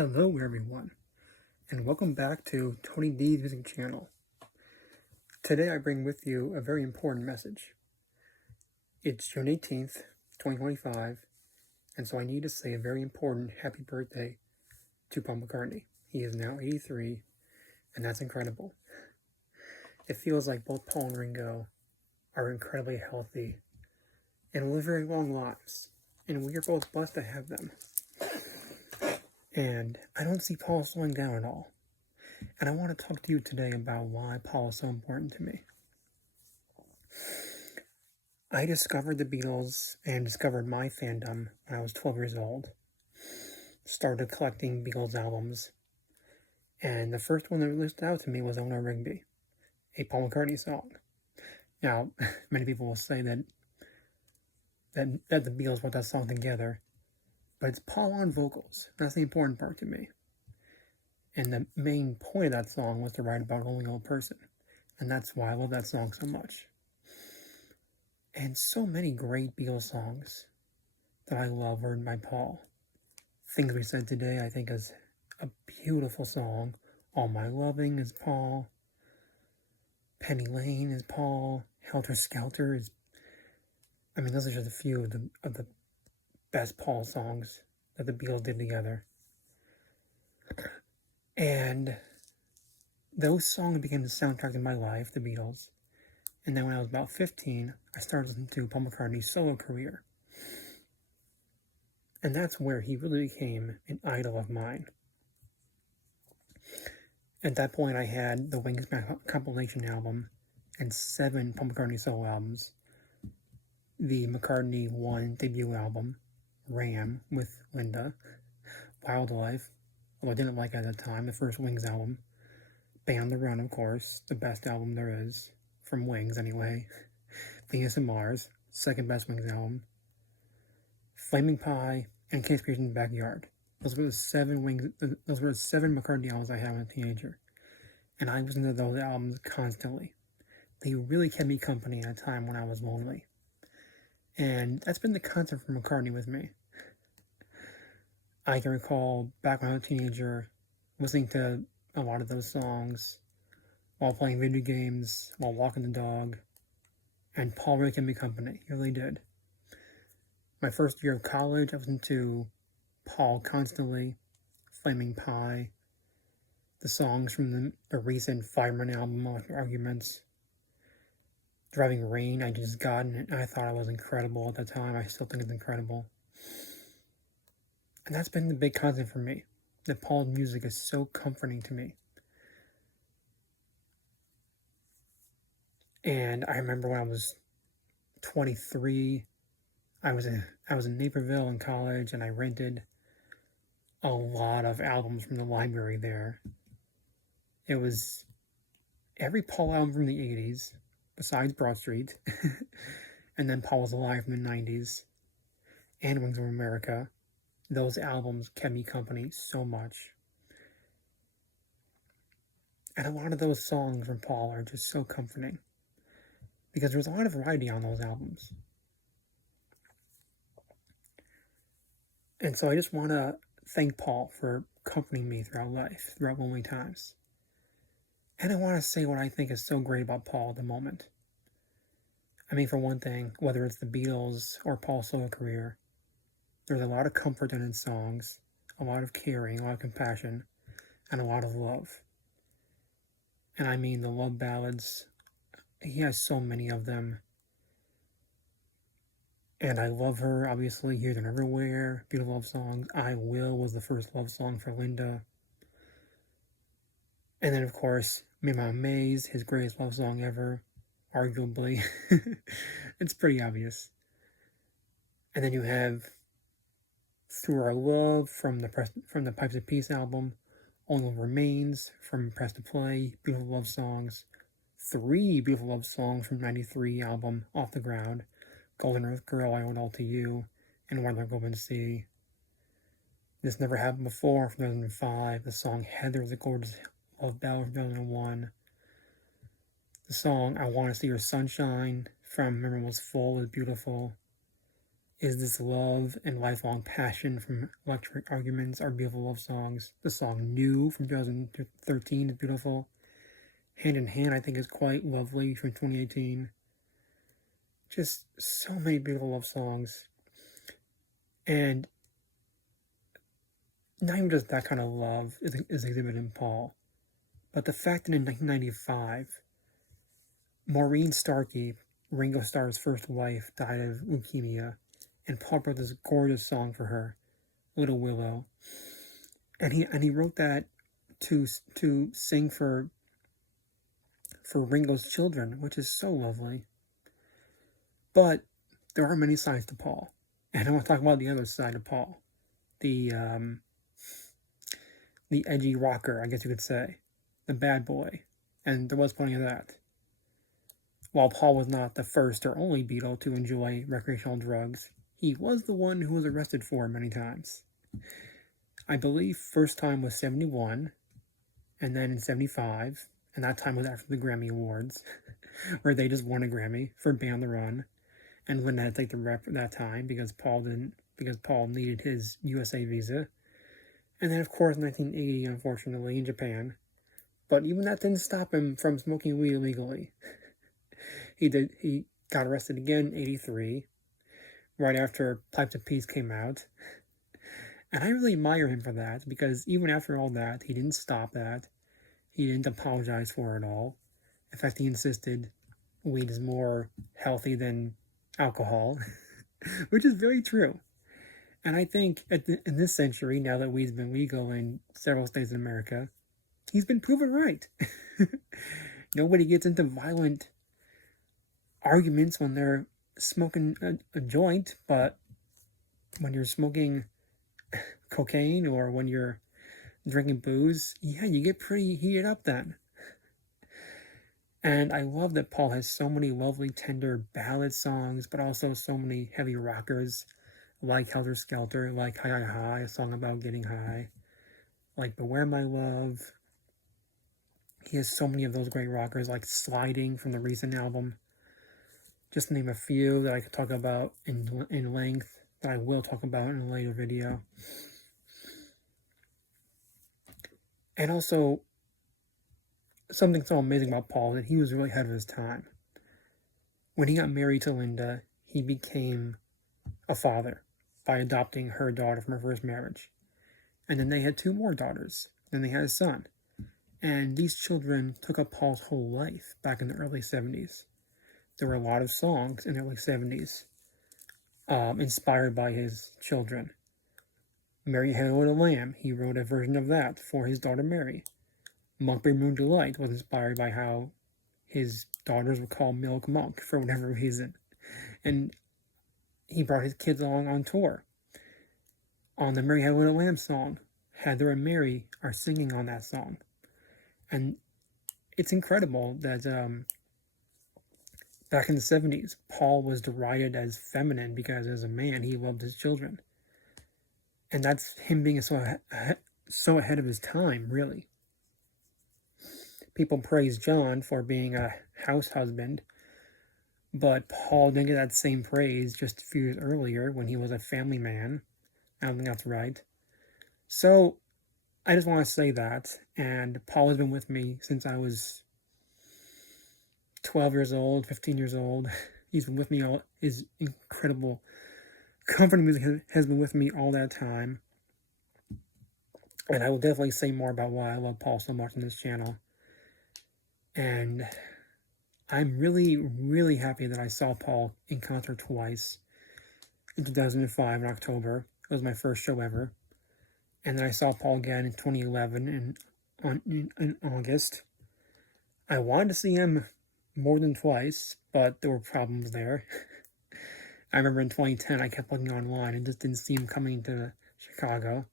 Hello everyone, and welcome back to Tony D's Music Channel. Today I bring with you a very important message. It's June 18th, 2025, and so I need to say a very important happy birthday to Paul McCartney. He is now 83, and that's incredible. It feels like both Paul and Ringo are incredibly healthy and live very long lives, and we are both blessed to have them. And I don't see Paul slowing down at all. And I want to talk to you today about why Paul is so important to me. I discovered the Beatles and discovered my fandom when I was 12 years old. Started collecting Beatles albums. And the first one that really stood out to me was Eleanor Rigby, a Paul McCartney song. Now, many people will say that the Beatles put that song together, but it's Paul on vocals. That's the important part to me. And the main point of that song was to write about a lonely old person. And that's why I love that song so much. And so many great Beatles songs that I love written by Paul. Things We Said Today, I think, is a beautiful song. All My Loving is Paul. Penny Lane is Paul. Helter Skelter is... those are just a few of the best Paul songs that the Beatles did together. And those songs became the soundtrack to my life, the Beatles. And then when I was about 15, I started listening to Paul McCartney's solo career. And that's where he really became an idol of mine. At that point, I had the Wings compilation album and 7 Paul McCartney solo albums. The McCartney 1 debut album, Ram with Linda, Wildlife, although I didn't like it at the time, the first Wings album. Band the Run, of course, the best album there is, from Wings anyway. Venus and Mars, second best Wings album. Flaming Pie, and Case Creation's Backyard. Those were the 7 McCartney albums I had when I was a teenager. And I listened to those albums constantly. They really kept me company at a time when I was lonely. And that's been the constant for McCartney with me. I can recall back when I was a teenager listening to a lot of those songs while playing video games, while walking the dog, and Paul really kept me company. He really did. My first year of college, I listened to Paul constantly, Flaming Pie, the songs from the recent Fireman album, Arguments, Driving Rain. I just got in it, and I thought it was incredible at the time. I still think it's incredible. And that's been the big constant for me, that Paul's music is so comforting to me. And I remember when I was 23, I was in Naperville in college, and I rented a lot of albums from the library there. It was every Paul album from the 80s, besides Broad Street, and then Paul Was Alive from the 90s, and Wings of America. Those albums kept me company so much. And a lot of those songs from Paul are just so comforting, because there's a lot of variety on those albums. And so I just want to thank Paul for comforting me throughout life, throughout lonely times. And I want to say what I think is so great about Paul at the moment. For one thing, whether it's the Beatles or Paul's solo career, there's a lot of comfort in his songs, a lot of caring, a lot of compassion, and a lot of love. And the love ballads, he has so many of them. And I Love Her, obviously, Here, There, and Everywhere, beautiful love songs. I Will was the first love song for Linda. And then, of course, Me My Maze, his greatest love song ever, arguably. It's pretty obvious. And then you have Through Our Love from the Pipes of Peace album, Only Love Remains from Press to Play, beautiful love songs. 3 beautiful love songs from '93 album, Off the Ground, Golden Earth Girl, I Owe It All to You, and Where the Open Sea. This Never Happened Before from 2005, the song Heather was a gorgeous love ballad from 2001. The song I Want to See Your Sunshine from Memory Was Full is beautiful. Is This Love and Lifelong Passion from Electric Arguments are beautiful love songs. The song New from 2013 is beautiful. Hand in Hand, I think, is quite lovely from 2018. Just so many beautiful love songs. And not even just that kind of love is exhibited in Paul, but the fact that in 1995, Maureen Starkey, Ringo Starr's first wife, died of leukemia, and Paul wrote this gorgeous song for her, Little Willow, and he wrote that to sing for Ringo's children, which is so lovely. But there are many sides to Paul, and I want to talk about the other side of Paul, the edgy rocker, I guess you could say, the bad boy, and there was plenty of that. While Paul was not the first or only Beatle to enjoy recreational drugs, he was the one who was arrested for it many times. I believe first time was 71, and then in 75, and that time was after the Grammy Awards, where they just won a Grammy for Band on the Run, and Linda had to take the rep at that time because Paul needed his USA visa. And then, of course, 1980, unfortunately, in Japan. But even that didn't stop him from smoking weed illegally. He got arrested again in 83, right after Pipes of Peace came out. And I really admire him for that, because even after all that, he didn't stop that. He didn't apologize for it all. In fact, he insisted weed is more healthy than alcohol, which is very true. And I think in this century, now that weed's been legal in several states in America, he's been proven right. Nobody gets into violent arguments when they're smoking a joint, but when you're smoking cocaine or when you're drinking booze, yeah, you get pretty heated up then. And I love that Paul has so many lovely, tender ballad songs, but also so many heavy rockers, like Helter Skelter, like High High High, a song about getting high, like Beware My Love. He has so many of those great rockers, like Sliding from the recent album. Just to name a few that I could talk about in length, that I will talk about in a later video. And also, something so amazing about Paul that he was really ahead of his time. When he got married to Linda, he became a father by adopting her daughter from her first marriage. And then they had 2 more daughters. Then they had a son. And these children took up Paul's whole life back in the early 70s. There were a lot of songs in the early 70s inspired by his children. Mary Had a Little Lamb, he wrote a version of that for his daughter Mary. Monkberry Moon Delight was inspired by how his daughters would call Milk Monk for whatever reason. And he brought his kids along on tour. On the Mary Had a Little Lamb song, Heather and Mary are singing on that song. And it's incredible that back in the 70s, Paul was derided as feminine because as a man, he loved his children. And that's him being so ahead of his time, really. People praise John for being a house husband, but Paul didn't get that same praise just a few years earlier when he was a family man. I don't think that's right. So, I just want to say that, and Paul has been with me since I was 12 years old, 15 years old. He's been with me all, his incredible comforting music has been with me all that time. And I will definitely say more about why I love Paul so much on this channel. And I'm really, really happy that I saw Paul in concert twice in 2005 in October. It was my first show ever. And then I saw Paul again in 2011 in August. I wanted to see him more than twice, but there were problems there. I remember in 2010, I kept looking online and just didn't see him coming to Chicago.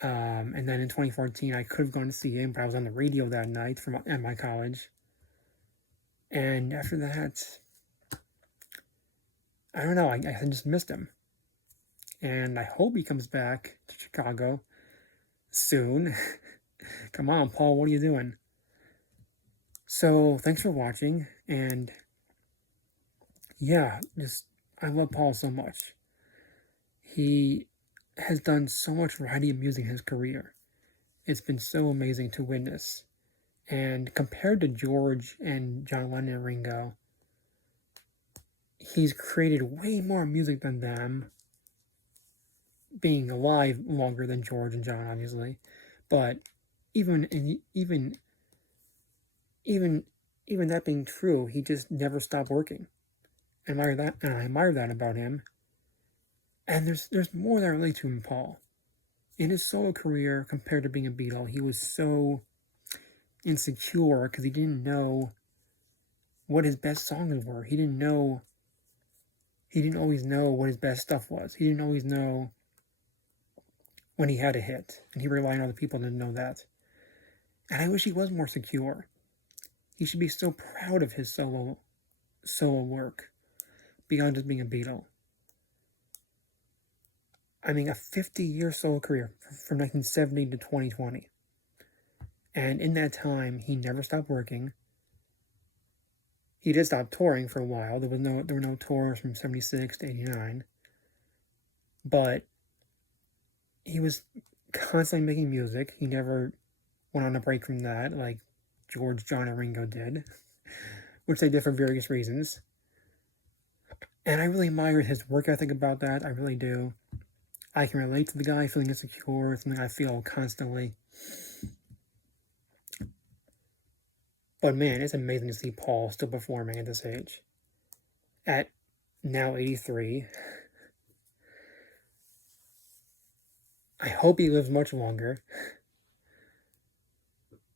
And then in 2014, I could have gone to see him, but I was on the radio that night at my college. And after that, I don't know, I just missed him. And I hope he comes back to Chicago soon. Come on, Paul, what are you doing? So, thanks for watching, and yeah, I love Paul so much. He has done so much variety of music in his career. It's been so amazing to witness. And compared to George and John Lennon and Ringo, he's created way more music than them, being alive longer than George and John, obviously. But even even that being true, he just never stopped working. I admire that about him. And there's more that I relate to in Paul. In his solo career, compared to being a Beatle, he was so insecure because he didn't know what his best songs were. He didn't always know what his best stuff was. He didn't always know when he had a hit, and he relied on other people to know that. And I wish he was more secure. He should be so proud of his solo work, beyond just being a Beatle. I mean, a 50-year solo career from 1970 to 2020. And in that time, he never stopped working. He did stop touring for a while. There were no tours from 76 to 89. But he was constantly making music. He never went on a break from that like George, John, and Ringo did, which they did for various reasons. And I really admire his work ethic about that. I really do. I can relate to the guy feeling insecure. It's something I feel constantly. But man, it's amazing to see Paul still performing at this age. At now 83. I hope he lives much longer.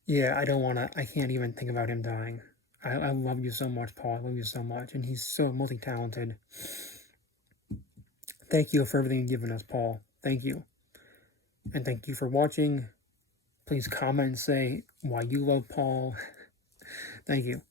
Yeah, I can't even think about him dying. I love you so much, Paul. I love you so much. And he's so multi-talented. Thank you for everything you've given us, Paul. Thank you. And thank you for watching. Please comment and say why you love Paul. Thank you.